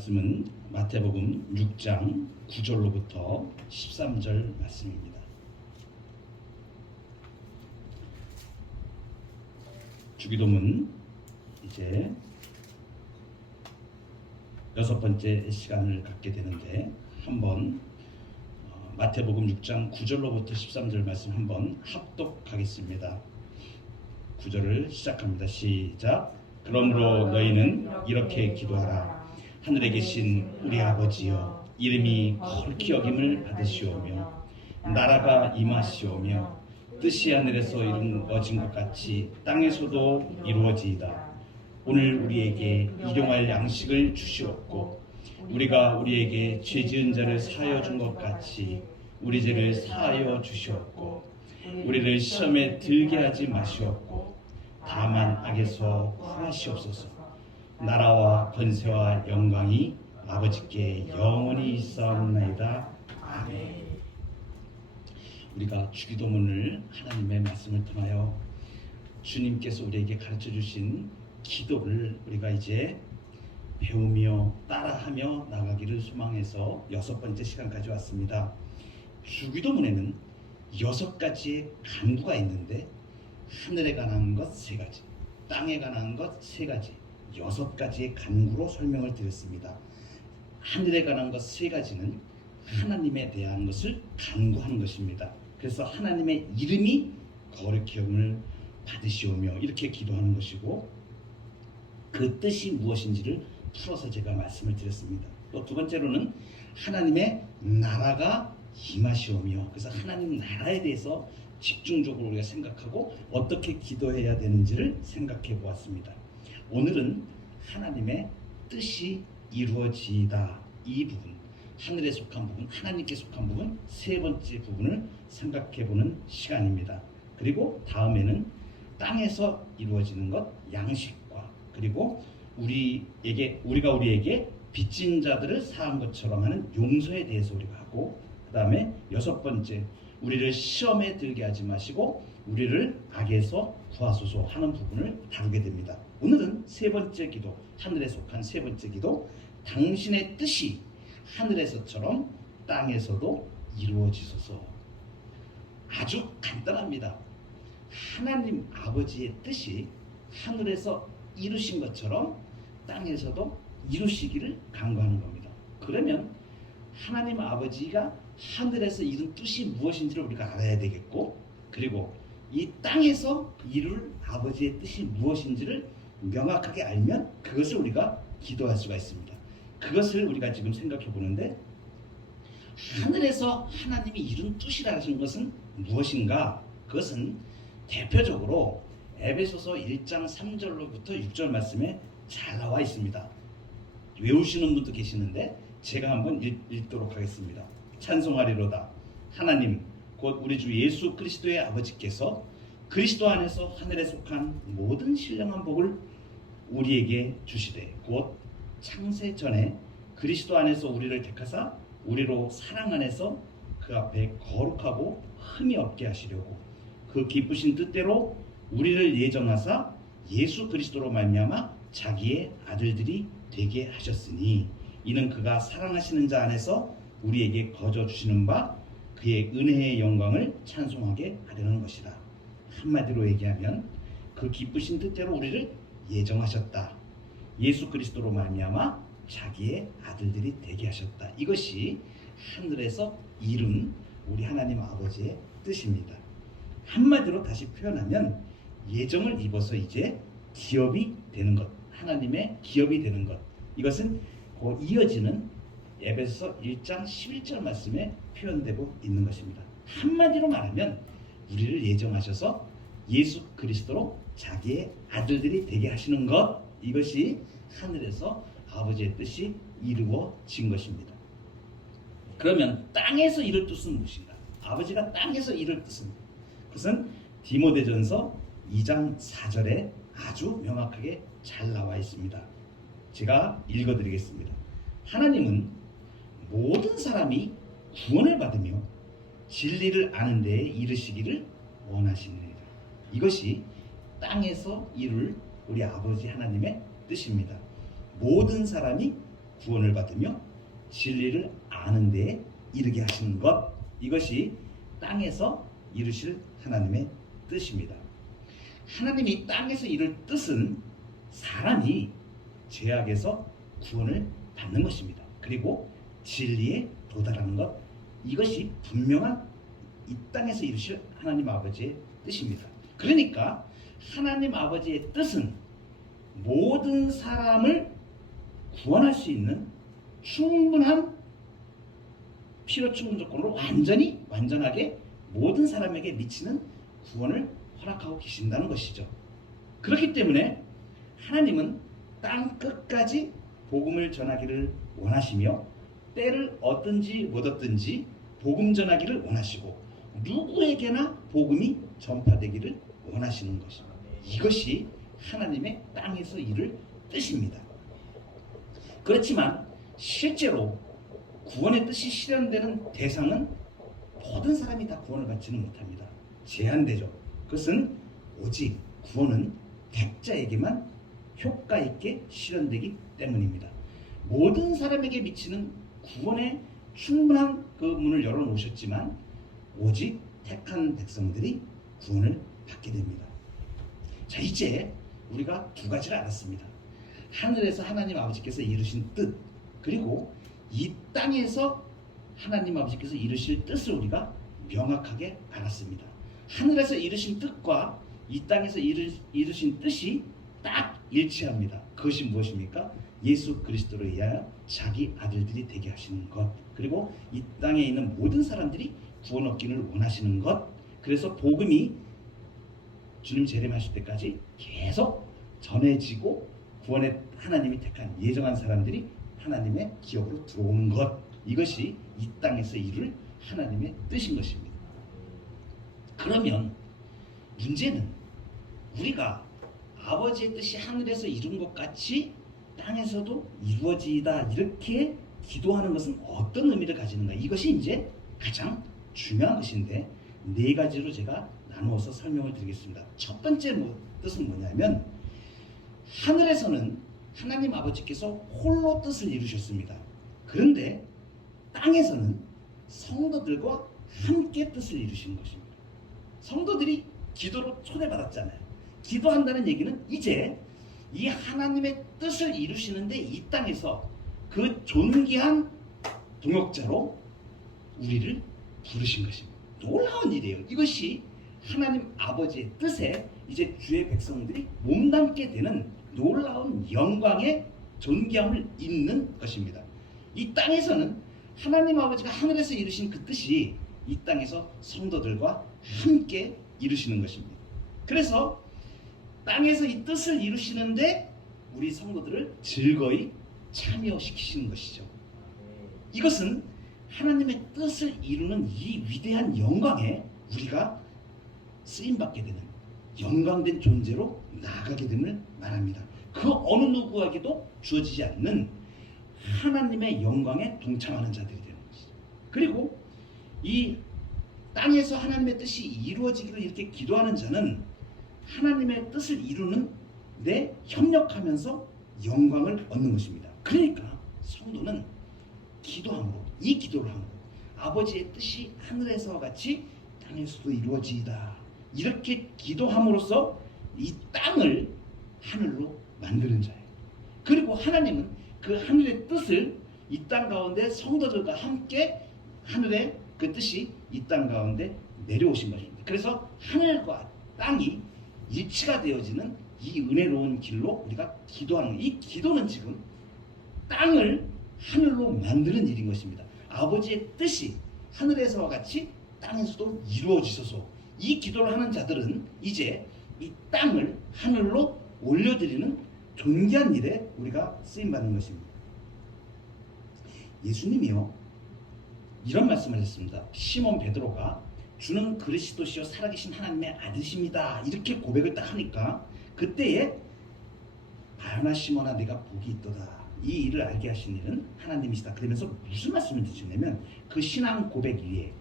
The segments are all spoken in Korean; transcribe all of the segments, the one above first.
말씀은 마태복음 6장 9절로부터 13절 말씀입니다. 주기도문 이제 여섯 번째 시간을 갖게 되는데 한번 마태복음 6장 9절로부터 13절 말씀 한번 합독하겠습니다. 9절을 시작합니다. 시작. 그러므로 너희는 이렇게 기도하라. 하늘에 계신 우리 아버지여, 이름이 거룩히 여김을 받으시오며 나라가 임하시오며 뜻이 하늘에서 이루어진 것 같이 땅에서도 이루어지이다. 오늘 우리에게 일용할 양식을 주시옵고 우리가 우리에게 죄 지은 자를 사하여 준 것 같이 우리 죄를 사하여 주시옵고 우리를 시험에 들게 하지 마시옵고 다만 악에서 구하시옵소서. 나라와 권세와 영광이 아버지께 영원히 있사옵나이다. 아멘. 우리가 주기도문을 하나님의 말씀을 통하여 주님께서 우리에게 가르쳐 주신 기도를 우리가 이제 배우며 따라하며 나가기를 소망해서 여섯 번째 시간까지 왔습니다. 주기도문에는 여섯 가지의 간구가 있는데 하늘에 관한 것 세 가지, 땅에 관한 것 세 가지, 여섯 가지의 간구로 설명을 드렸습니다. 하늘에 관한 것 세 가지는 하나님에 대한 것을 간구하는 것입니다. 그래서 하나님의 이름이 거룩히 여김을 받으시오며 이렇게 기도하는 것이고, 그 뜻이 무엇인지를 풀어서 제가 말씀을 드렸습니다. 또 두 번째로는 하나님의 나라가 임하시오며, 그래서 하나님 나라에 대해서 집중적으로 우리가 생각하고 어떻게 기도해야 되는지를 생각해 보았습니다. 오늘은 하나님의 뜻이 이루어지이다, 이 부분, 하늘에 속한 부분, 하나님께 속한 부분, 세 번째 부분을 생각해 보는 시간입니다. 그리고 다음에는 땅에서 이루어지는 것, 양식과, 그리고 우리가 우리에게 빚진 자들을 사한 것처럼 하는 용서에 대해서 우리가 하고, 그 다음에 여섯 번째, 우리를 시험에 들게 하지 마시고 우리를 악에서 구하소서 하는 부분을 다루게 됩니다. 오늘은 세 번째 기도, 하늘에 속한 세 번째 기도, 당신의 뜻이 하늘에서처럼 땅에서도 이루어지소서. 아주 간단합니다. 하나님 아버지의 뜻이 하늘에서 이루신 것처럼 땅에서도 이루시기를 간구하는 겁니다. 그러면 하나님 아버지가 하늘에서 이룬 뜻이 무엇인지를 우리가 알아야 되겠고, 그리고 이 땅에서 이룰 아버지의 뜻이 무엇인지를 명확하게 알면 그것을 우리가 기도할 수가 있습니다. 그것을 우리가 지금 생각해 보는데, 하늘에서 하나님이 이룬 뜻이라는 것은 무엇인가? 그것은 대표적으로 에베소서 1장 3절로부터 6절 말씀에 잘 나와 있습니다. 외우시는 분도 계시는데 제가 한번 읽도록 하겠습니다. 찬송하리로다. 하나님 곧 우리 주 예수 그리스도의 아버지께서 그리스도 안에서 하늘에 속한 모든 신령한 복을 우리에게 주시되, 곧 창세 전에 그리스도 안에서 우리를 택하사 우리로 사랑 안에서 그 앞에 거룩하고 흠이 없게 하시려고 그 기쁘신 뜻대로 우리를 예정하사 예수 그리스도로 말미암아 자기의 아들들이 되게 하셨으니, 이는 그가 사랑하시는 자 안에서 우리에게 거저 주시는 바 그의 은혜의 영광을 찬송하게 하려는 것이라. 한마디로 얘기하면 그 기쁘신 뜻대로 우리를 예정하셨다. 예수 그리스도로 말미암아 자기의 아들들이 되게 하셨다. 이것이 하늘에서 이룬 우리 하나님 아버지의 뜻입니다. 한마디로 다시 표현하면 예정을 입어서 이제 기업이 되는 것, 하나님의 기업이 되는 것, 이것은 이어지는 에베소서 1장 11절 말씀에 표현되고 있는 것입니다. 한마디로 말하면 우리를 예정하셔서 예수 그리스도로 자기의 아들들이 되게 하시는 것, 이것이 하늘에서 아버지의 뜻이 이루어진 것입니다. 그러면 땅에서 이룰 뜻은 무엇인가? 아버지가 땅에서 이룰 뜻은, 그것은 디모데전서 2장 4절에 아주 명확하게 잘 나와 있습니다. 제가 읽어드리겠습니다. 하나님은 모든 사람이 구원을 받으며 진리를 아는 데에 이르시기를 원하시느니라. 이것이 땅에서 이룰 우리 아버지 하나님의 뜻입니다. 모든 사람이 구원을 받으며 진리를 아는 데에 이르게 하시는 것, 이것이 땅에서 이루실 하나님의 뜻입니다. 하나님이 땅에서 이룰 뜻은 사람이 죄악에서 구원을 받는 것입니다. 그리고 진리에 도달하는 것, 이것이 분명한 이 땅에서 이루실 하나님 아버지의 뜻입니다. 그러니까 하나님 아버지의 뜻은 모든 사람을 구원할 수 있는 충분한 필요 충분 조건으로 완전하게 모든 사람에게 미치는 구원을 허락하고 계신다는 것이죠. 그렇기 때문에 하나님은 땅 끝까지 복음을 전하기를 원하시며 때를 얻든지 못 얻든지 복음 전하기를 원하시고 누구에게나 복음이 전파되기를 원하시는 것입니다. 이것이 하나님의 땅에서 이룰 뜻입니다. 그렇지만 실제로 구원의 뜻이 실현되는 대상은 모든 사람이 다 구원을 받지는 못합니다. 제한되죠. 그것은 오직 구원은 택자에게만 효과 있게 실현되기 때문입니다. 모든 사람에게 미치는 구원의 충분한 그 문을 열어놓으셨지만 오직 택한 백성들이 구원을 받게 됩니다. 자, 이제 우리가 두 가지를 알았습니다. 하늘에서 하나님 아버지께서 이루신 뜻, 그리고 이 땅에서 하나님 아버지께서 이루실 뜻을 우리가 명확하게 알았습니다. 하늘에서 이루신 뜻과 이 땅에서 이루신 뜻이 딱 일치합니다. 그것이 무엇입니까? 예수 그리스도로 인하여 자기 아들들이 되게 하시는 것, 그리고 이 땅에 있는 모든 사람들이 구원 얻기를 원하시는 것. 그래서 복음이 주님 재림하실 때까지 계속 전해지고 구원의 하나님이 택한 예정한 사람들이 하나님의 기업으로 들어오는 것, 이것이 이 땅에서 이룰 하나님의 뜻인 것입니다. 그러면 문제는 우리가 아버지의 뜻이 하늘에서 이룬 것 같이 땅에서도 이루어지다 이렇게 기도하는 것은 어떤 의미를 가지는가, 이것이 이제 가장 중요한 것인데 네 가지로 제가 나누어서 설명을 드리겠습니다. 첫 번째 뜻은 뭐냐면 하늘에서는 하나님 아버지께서 홀로 뜻을 이루셨습니다. 그런데 땅에서는 성도들과 함께 뜻을 이루신 것입니다. 성도들이 기도로 초대받았잖아요. 기도한다는 얘기는 이제 이 하나님의 뜻을 이루시는데 이 땅에서 그 존귀한 동역자로 우리를 부르신 것입니다. 놀라운 일이에요. 이것이 하나님 아버지의 뜻에 이제 주의 백성들이 몸담게 되는 놀라운 영광의 존귀함을 잇는 것입니다. 이 땅에서는 하나님 아버지가 하늘에서 이루신 그 뜻이 이 땅에서 성도들과 함께 이루시는 것입니다. 그래서 땅에서 이 뜻을 이루시는데 우리 성도들을 즐거이 참여시키시는 것이죠. 이것은 하나님의 뜻을 이루는 이 위대한 영광에 우리가 쓰임받게 되는 영광된 존재로 나아가게 됨을 말합니다. 그 어느 누구에게도 주어지지 않는 하나님의 영광에 동참하는 자들이 되는 것이죠. 그리고 이 땅에서 하나님의 뜻이 이루어지기를 이렇게 기도하는 자는 하나님의 뜻을 이루는 데 협력하면서 영광을 얻는 것입니다. 그러니까 성도는 기도함으로, 이 기도를 함으로 아버지의 뜻이 하늘에서와 같이 땅에서도 이루어지이다, 이렇게 기도함으로써 이 땅을 하늘로 만드는 자예요. 그리고 하나님은 그 하늘의 뜻을 이 땅 가운데 성도들과 함께 하늘의 그 뜻이 이 땅 가운데 내려오신 것입니다. 그래서 하늘과 땅이 일치가 되어지는 이 은혜로운 길로 우리가 기도하는, 이 기도는 지금 땅을 하늘로 만드는 일인 것입니다. 아버지의 뜻이 하늘에서와 같이 땅에서도 이루어지소서. 이 기도를 하는 자들은 이제 이 땅을 하늘로 올려드리는 존귀한 일에 우리가 쓰임받는 것입니다. 예수님이요 이런 말씀하셨습니다. 시몬 베드로가 주는 그리스도시요 살아계신 하나님의 아들이십니다, 이렇게 고백을 딱 하니까 그때에 바요나 시몬아 내가 복이 있도다, 이 일을 알게 하신 일은 하나님이시다. 그러면서 무슨 말씀을 드시냐면 그 신앙 고백 위에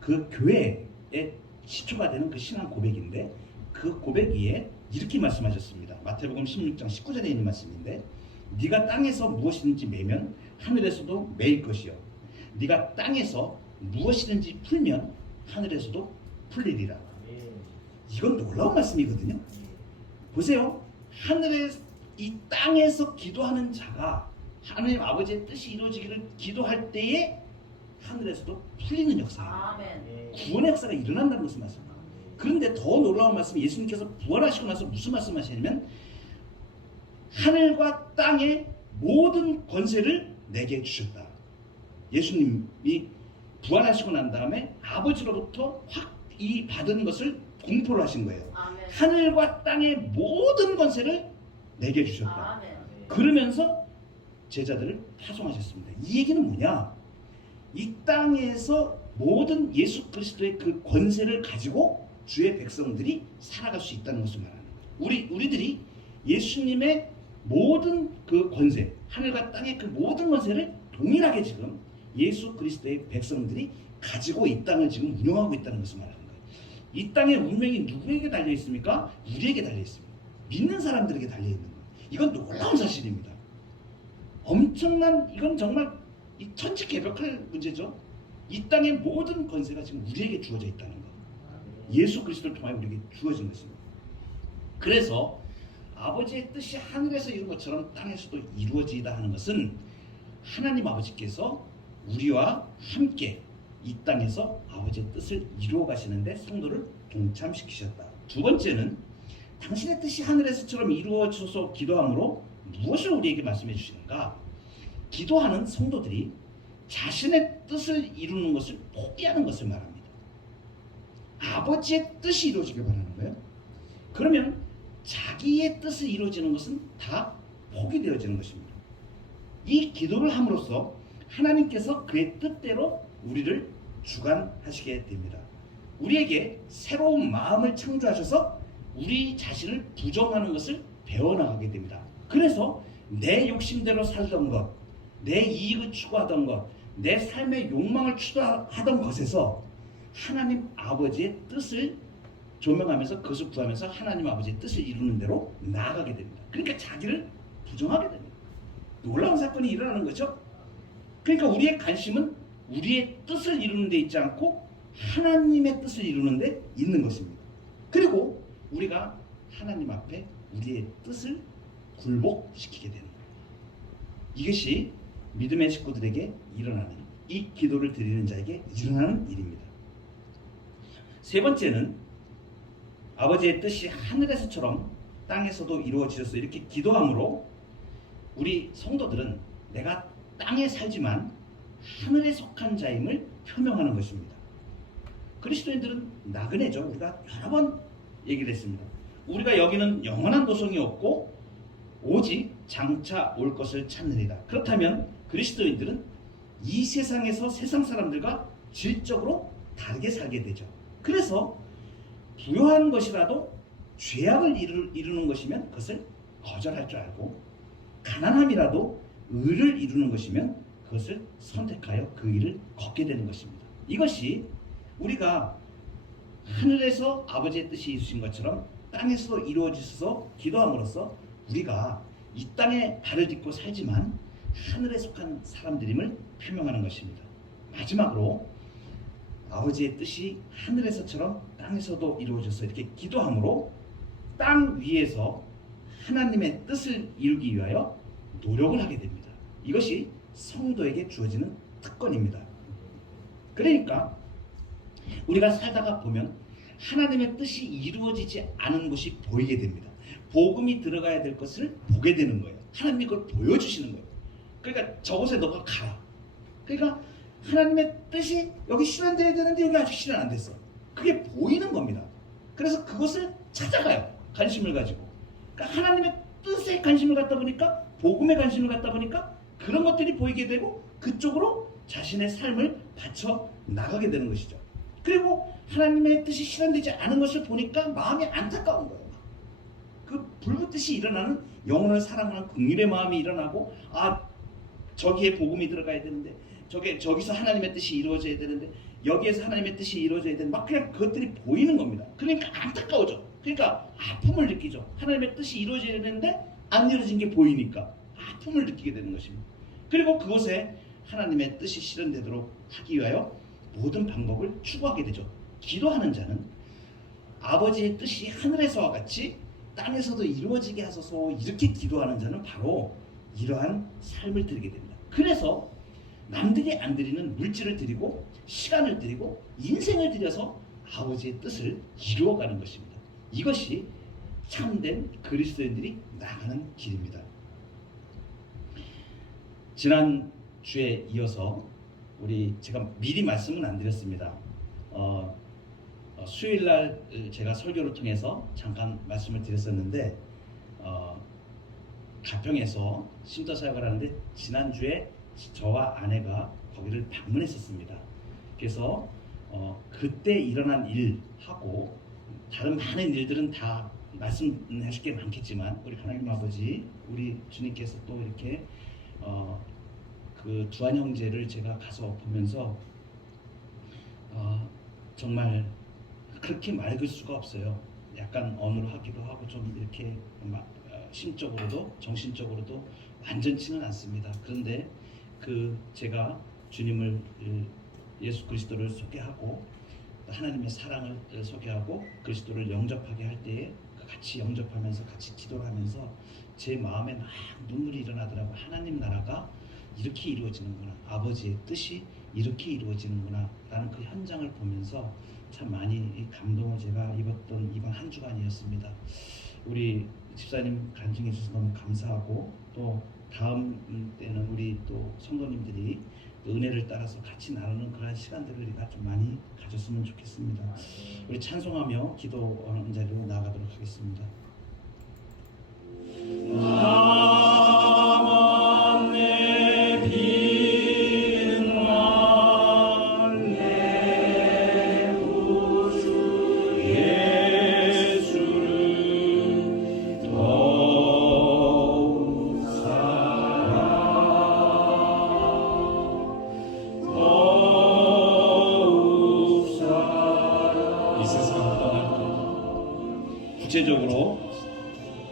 그 교회의 시초가 되는 그 신앙 고백인데 그 고백 위에 이렇게 말씀하셨습니다. 마태복음 16장 19절에 있는 말씀인데 네가 땅에서 무엇이든지 매면 하늘에서도 매일 것이요 네가 땅에서 무엇이든지 풀면 하늘에서도 풀리리라. 이건 놀라운 말씀이거든요. 보세요. 하늘에 이 땅에서 기도하는 자가 하나님 아버지의 뜻이 이루어지기를 기도할 때에 하늘에서도 풀리는 역사예요. 구원의 역사가 일어난다는 것을 말씀합니다. 그런데 더 놀라운 말씀이 예수님께서 부활하시고 나서 무슨 말씀하시냐면 하늘과 땅의 모든 권세를 내게 주셨다. 예수님이 부활하시고 난 다음에 아버지로부터 확 이 받은 것을 공포를 하신 거예요. 하늘과 땅의 모든 권세를 내게 주셨다. 그러면서 제자들을 파송하셨습니다. 이 얘기는 뭐냐? 이 땅에서 모든 예수 그리스도의 그 권세를 가지고 주의 백성들이 살아갈 수 있다는 것을 말하는 거예요. 우리들이 예수님의 모든 그 권세, 하늘과 땅의 그 모든 권세를 동일하게 지금 예수 그리스도의 백성들이 가지고 이 땅을 지금 운영하고 있다는 것을 말하는 거예요. 이 땅의 운명이 누구에게 달려 있습니까? 우리에게 달려 있습니다. 믿는 사람들에게 달려 있는 거예요. 이건 놀라운 사실입니다. 엄청난, 이건 정말 이 천지개벽할 문제죠. 이 땅의 모든 권세가 지금 우리에게 주어져 있다는 거. 예수 그리스도를 통하여 우리에게 주어진 것입니다. 그래서 아버지의 뜻이 하늘에서 이룬 것처럼 땅에서도 이루어지다 하는 것은 하나님 아버지께서 우리와 함께 이 땅에서 아버지의 뜻을 이루어 가시는데 성도를 동참시키셨다. 두 번째는 당신의 뜻이 하늘에서처럼 이루어져서 기도함으로 무엇을 우리에게 말씀해 주시는가? 기도하는 성도들이 자신의 뜻을 이루는 것을 포기하는 것을 말합니다. 아버지의 뜻이 이루어지길 바라는 거예요. 그러면 자기의 뜻이 이루어지는 것은 다 포기되어지는 것입니다. 이 기도를 함으로써 하나님께서 그의 뜻대로 우리를 주관하시게 됩니다. 우리에게 새로운 마음을 창조하셔서 우리 자신을 부정하는 것을 배워나가게 됩니다. 그래서 내 욕심대로 살던 것, 내 이익을 추구하던 것, 내 삶의 욕망을 추구하던 것에서 하나님 아버지의 뜻을 조명하면서 그것을 구하면서 하나님 아버지의 뜻을 이루는 대로 나아가게 됩니다. 그러니까 자기를 부정하게 됩니다. 놀라운 사건이 일어나는 거죠. 그러니까 우리의 관심은 우리의 뜻을 이루는 데 있지 않고 하나님의 뜻을 이루는 데 있는 것입니다. 그리고 우리가 하나님 앞에 우리의 뜻을 굴복시키게 되는 거예요. 이것이 믿음의 식구들에게 일어나는, 이 기도를 드리는 자에게 일어나는 일입니다. 세 번째는 아버지의 뜻이 하늘에서처럼 땅에서도 이루어지셔서 이렇게 기도함으로 우리 성도들은 내가 땅에 살지만 하늘에 속한 자임을 표명하는 것입니다. 그리스도인들은 나그네죠. 우리가 여러 번 얘기를 했습니다. 우리가 여기는 영원한 도성이 없고 오직 장차 올 것을 찾느니라. 그렇다면 그리스도인들은 이 세상에서 세상 사람들과 질적으로 다르게 살게 되죠. 그래서 부요한 것이라도 죄악을 이루는 것이면 그것을 거절할 줄 알고, 가난함이라도 의를 이루는 것이면 그것을 선택하여 그 길을 걷게 되는 것입니다. 이것이 우리가 하늘에서 아버지의 뜻이 이루어진 것처럼 땅에서도 이루어져서 기도함으로써 우리가 이 땅에 발을 딛고 살지만 하늘에 속한 사람들임을 표명하는 것입니다. 마지막으로 아버지의 뜻이 하늘에서처럼 땅에서도 이루어져서 이렇게 기도함으로 땅 위에서 하나님의 뜻을 이루기 위하여 노력을 하게 됩니다. 이것이 성도에게 주어지는 특권입니다. 그러니까 우리가 살다가 보면 하나님의 뜻이 이루어지지 않은 것이 보이게 됩니다. 복음이 들어가야 될 것을 보게 되는 거예요. 하나님이 그걸 보여주시는 거예요. 그러니까 저곳에 너가 가라. 그러니까 하나님의 뜻이 여기 실현돼야 되는데 여기 아직 실현 안 됐어. 그게 보이는 겁니다. 그래서 그것을 찾아가요. 관심을 가지고. 그러니까 하나님의 뜻에 관심을 갖다 보니까, 복음에 관심을 갖다 보니까 그런 것들이 보이게 되고 그쪽으로 자신의 삶을 바쳐 나가게 되는 것이죠. 그리고 하나님의 뜻이 실현되지 않은 것을 보니까 마음이 안타까운 거예요. 그 불붙듯이 일어나는 영혼을 사랑하는 긍휼의 마음이 일어나고, 아, 저기에 복음이 들어가야 되는데, 저기서 하나님의 뜻이 이루어져야 되는데, 여기에서 하나님의 뜻이 이루어져야 되는데, 막 그냥 그것들이 보이는 겁니다. 그러니까 안타까워져. 그러니까 아픔을 느끼죠. 하나님의 뜻이 이루어져야 되는데 안 이루어진 게 보이니까 아픔을 느끼게 되는 것입니다. 그리고 그곳에 하나님의 뜻이 실현되도록 하기 위하여 모든 방법을 추구하게 되죠. 기도하는 자는 아버지의 뜻이 하늘에서와 같이 땅에서도 이루어지게 하소서, 이렇게 기도하는 자는 바로 이러한 삶을 드리게 됩니다. 그래서 남들이 안 드리는 물질을 드리고 시간을 드리고 인생을 들여서 아버지의 뜻을 이루어가는 것입니다. 이것이 참된 그리스도인들이 나가는 길입니다. 지난 주에 이어서 제가 미리 말씀은 안 드렸습니다. 수요일날 제가 설교를 통해서 잠깐 말씀을 드렸었는데 가평에서 쉼터 사역을 하는데 지난주에 저와 아내가 거기를 방문했었습니다. 그래서 그때 일어난 일하고 다른 많은 일들은 다 말씀하실 게 많겠지만 우리 하나님 아버지, 우리 주님께서 또 이렇게 그 두한 형제를 제가 가서 보면서 정말 그렇게 맑을 수가 없어요. 약간 어눌하기도 하고 좀 이렇게 심적으로도 정신적으로도 완전치는 않습니다. 그런데 제가 주님을, 예수 그리스도를 소개하고 하나님의 사랑을 소개하고 그리스도를 영접하게 할 때에 같이 영접하면서 같이 기도를 하면서 제 마음에 막 눈물이 일어나더라고요. 하나님 나라가 이렇게 이루어지는구나, 아버지의 뜻이 이렇게 이루어지는구나 라는 그 현장을 보면서 참 많이 감동을 제가 입었던 이번 한 주간이었습니다. 우리 집사님 간증해 주셔서 너무 감사하고, 또 다음 때는 우리 또 성도님들이 은혜를 따라서 같이 나누는 그런 시간들을 우리가 좀 많이 가졌으면 좋겠습니다. 우리 찬송하며 기도하는 자리로 나아가도록 하겠습니다.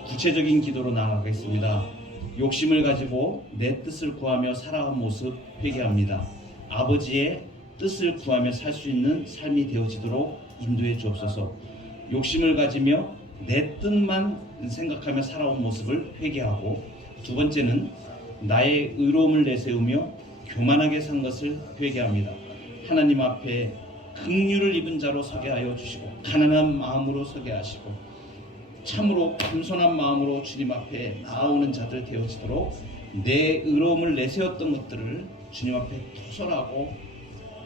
구체적인 기도로 나아가겠습니다. 욕심을 가지고 내 뜻을 구하며 살아온 모습 회개합니다. 아버지의 뜻을 구하며 살 수 있는 삶이 되어지도록 인도해 주옵소서. 욕심을 가지며 내 뜻만 생각하며 살아온 모습을 회개하고, 두 번째는 나의 의로움을 내세우며 교만하게 산 것을 회개합니다. 하나님 앞에 긍휼을 입은 자로 서게 하여 주시고, 가난한 마음으로 서게 하시고, 참으로 겸손한 마음으로 주님 앞에 나아오는 자들 되어지도록 내 의로움을 내세웠던 것들을 주님 앞에 토설하고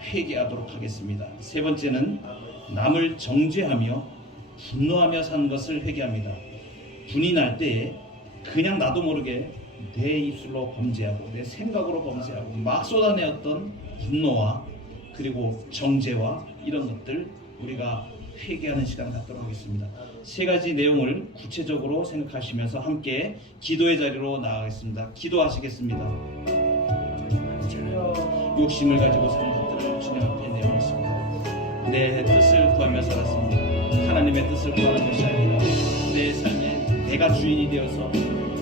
회개하도록 하겠습니다. 세 번째는 남을 정죄하며 분노하며 산 것을 회개합니다. 분이 날 때에 그냥 나도 모르게 내 입술로 범죄하고 내 생각으로 범죄하고 막 쏟아내었던 분노와 그리고 정죄와 이런 것들 우리가 회개하는 시간을 갖도록 하겠습니다. 세 가지 내용을 구체적으로 생각하시면서 함께 기도의 자리로 나아가겠습니다. 기도하시겠습니다. 욕심을 가지고 산 것들을 주님 앞에 내어놓습니다. 내 뜻을 구하며 살았습니다. 하나님의 뜻을 구하는 것이 아니라 내 삶에 내가 주인이 되어서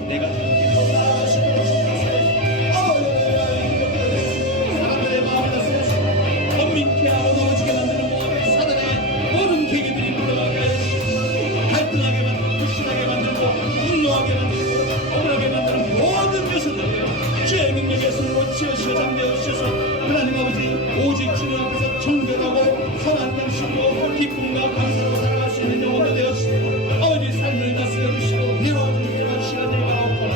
내가 주인이 되어서 사람들의 마음을 다스려서 원민케 하고 넘어지게 만드는 모든 사단의 모든 계기들이 물러가게 하시고, 갈등하게 만들고 불신하게 만들고 분노하게 만들고 억울하게 만드는 모든 요소들 죄의 능력에서 놓치어서 잠재워 주셔서 하나님 아버지, 오직 주님 앞에서 정결하고 선한 양심으로 기쁨과 감사로 살아갈 수 있는 영혼도 되어주시고, 아버지 삶을 다스려 주시고 내어주는 그런 시간들이 가옵거나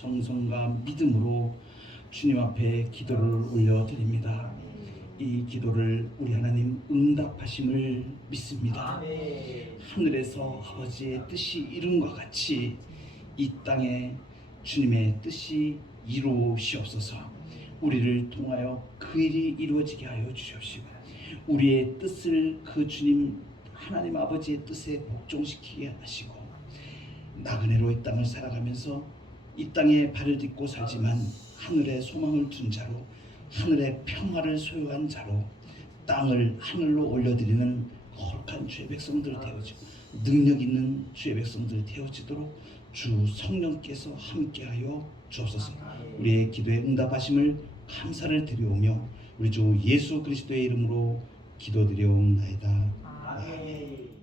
정성과 믿음으로 주님 앞에 기도를 올려드립니다. 이 기도를 우리 하나님 응답하심을 믿습니다. 하늘에서 아버지의 뜻이 이룬 것 같이 이 땅에 주님의 뜻이 이루시옵소서. 우리를 통하여 그 일이 이루어지게 하여 주시옵시고, 우리의 뜻을 그 주님 하나님 아버지의 뜻에 복종시키게 하시고, 나그네로 이 땅을 살아가면서 이 땅에 발을 딛고 살지만 하늘의 소망을 둔 자로, 하늘의 평화를 소유한 자로 땅을 하늘로 올려드리는 거룩한 주의 백성들 되어지고, 능력 있는 주의 백성들 되어지도록 주 성령께서 함께하여 주옵소서. 우리의 기도에 응답하심을 감사를 드리오며 우리 주 예수 그리스도의 이름으로 기도드리옵나이다. 아멘.